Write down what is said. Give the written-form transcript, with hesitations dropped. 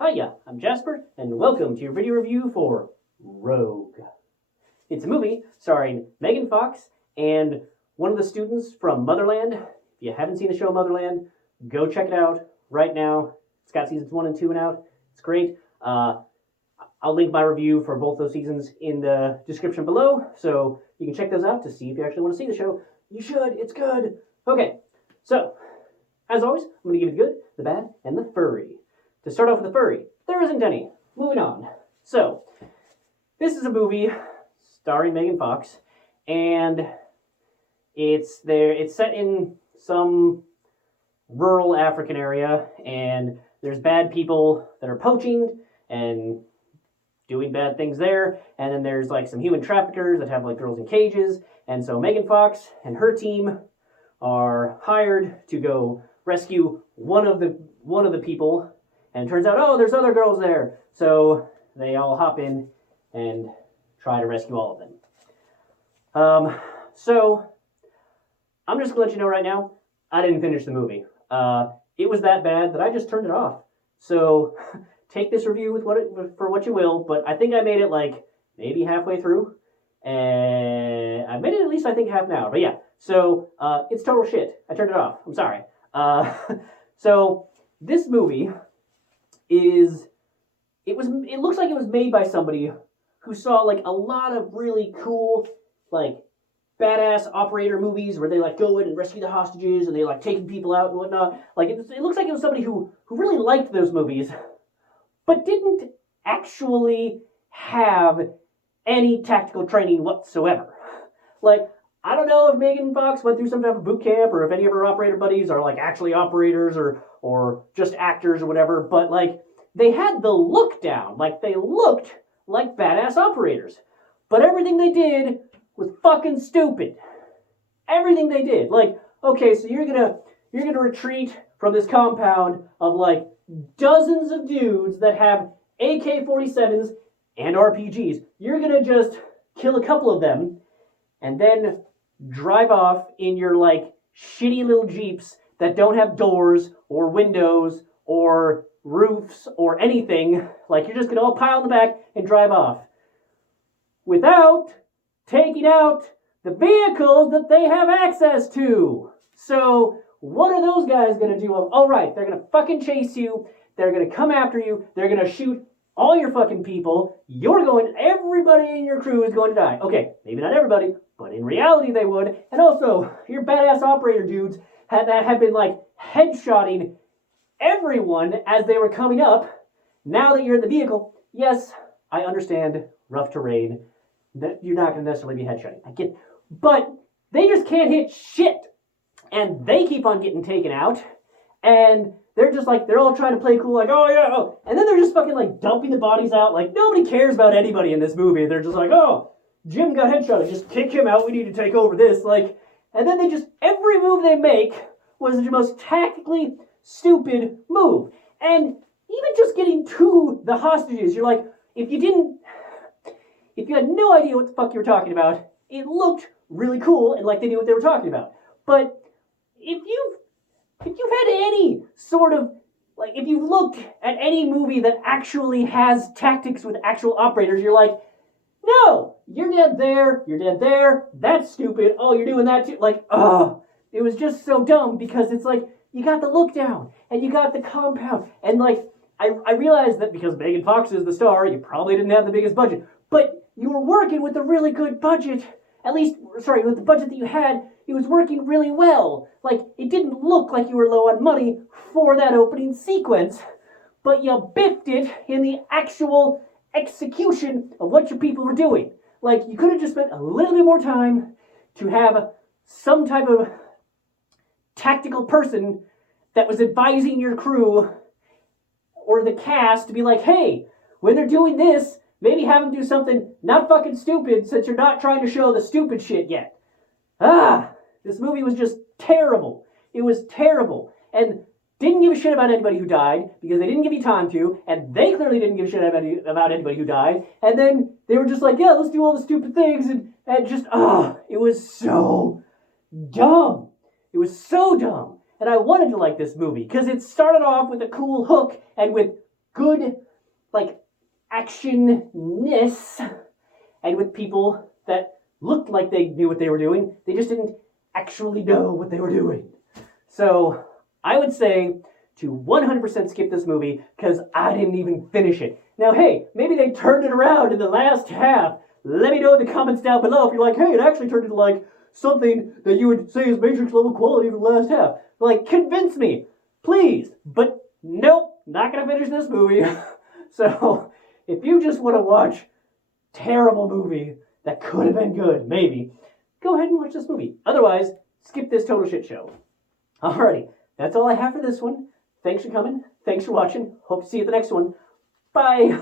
Hiya, I'm Jasper, and welcome to your video review for Rogue. It's a movie starring Megan Fox and one of the students from Motherland. If you haven't seen the show Motherland, go check it out right now. It's got seasons 1 and 2 out. It's great. I'll link my review for both those seasons in the description below, so you can check those out to see if you actually want to see the show. You should. It's good. Okay, so as always, I'm going to give you the good, the bad, and the furry. To start off with the furry, there isn't any. Moving on. So, this is a movie starring Megan Fox, and it's set in some rural African area, and there's bad people that are poaching and doing bad things there, and then there's like some human traffickers that have like girls in cages, and so Megan Fox and her team are hired to go rescue one of the people. And it turns out, oh, there's other girls there. So they all hop in and try to rescue all of them. So I'm just going to let you know right now, I didn't finish the movie. It was that bad that I just turned it off. So take this review for what you will, but I think I made it like maybe halfway through. And I made it at least, I think, half an hour. But yeah, so it's total shit. I turned it off. I'm sorry. So this movie it looks like it was made by somebody who saw like a lot of really cool like badass operator movies where they like go in and rescue the hostages and they like taking people out and whatnot. Like it looks like it was somebody who really liked those movies, but didn't actually have any tactical training whatsoever. Like, I don't know if Megan Fox went through some type of boot camp or if any of her operator buddies are like actually operators or just actors or whatever, but like they had the look down. Like they looked like badass operators. But everything they did was fucking stupid. Everything they did. Like, okay, so you're gonna retreat from this compound of like dozens of dudes that have AK-47s and RPGs. You're gonna just kill a couple of them and then drive off in your like shitty little Jeeps that don't have doors or windows or roofs or anything. Like you're just gonna all pile in the back and drive off without taking out the vehicles that they have access to. So what are those guys gonna do? All right, they're gonna fucking chase you. They're gonna come after you. They're gonna shoot all your fucking people. Everybody in your crew is going to die. Okay, maybe not everybody, but in reality they would. And also, your badass operator dudes have been like headshotting everyone as they were coming up. Now that you're in the vehicle, yes, I understand rough terrain, that you're not going to necessarily be headshotting. I get, but they just can't hit shit. And they keep on getting taken out. And they're just like, they're all trying to play cool, like, oh yeah, oh. And then they're just fucking like dumping the bodies out. Like, nobody cares about anybody in this movie. They're just like, oh, Jim got headshotted, just kick him out, we need to take over this. Like, and then every move they make was the most tactically stupid move. And even just getting to the hostages, you're like, if you had no idea what the fuck you were talking about, it looked really cool and like they knew what they were talking about. But if you've had any sort of, like, if you've looked at any movie that actually has tactics with actual operators, you're like, no, you're dead there, that's stupid, oh, you're doing that too. Like, it was just so dumb because it's like, you got the look down, and you got the compound, and like, I realized that because Megan Fox is the star, you probably didn't have the biggest budget, but you were working with a really good budget, with the budget that you had, it was working really well. Like, it didn't look like you were low on money for that opening sequence, but you biffed it in the actual execution of what your people were doing. Like, you could have just spent a little bit more time to have some type of tactical person that was advising your crew or the cast to be like, hey, when they're doing this, maybe have them do something not fucking stupid since you're not trying to show the stupid shit yet. This movie was just terrible. It was terrible. And didn't give a shit about anybody who died because they didn't give you time to, and they clearly didn't give a shit about anybody who died. And then they were just like, yeah, let's do all the stupid things, and just, it was so dumb. It was so dumb. And I wanted to like this movie because it started off with a cool hook and with good, like, action-ness, and with people that looked like they knew what they were doing. They just didn't actually know what they were doing. So I would say to 100% skip this movie because I didn't even finish it. Now, hey, maybe they turned it around in the last half. Let me know in the comments down below if you're like, hey, it actually turned into like something that you would say is Matrix level quality for the last half. Like, convince me, please. But nope, not gonna finish this movie. So if you just want to watch terrible movie that could have been good, maybe, go ahead and watch this movie. Otherwise, skip this total shit show. Alrighty, that's all I have for this one. Thanks for coming. Thanks for watching. Hope to see you at the next one. Bye.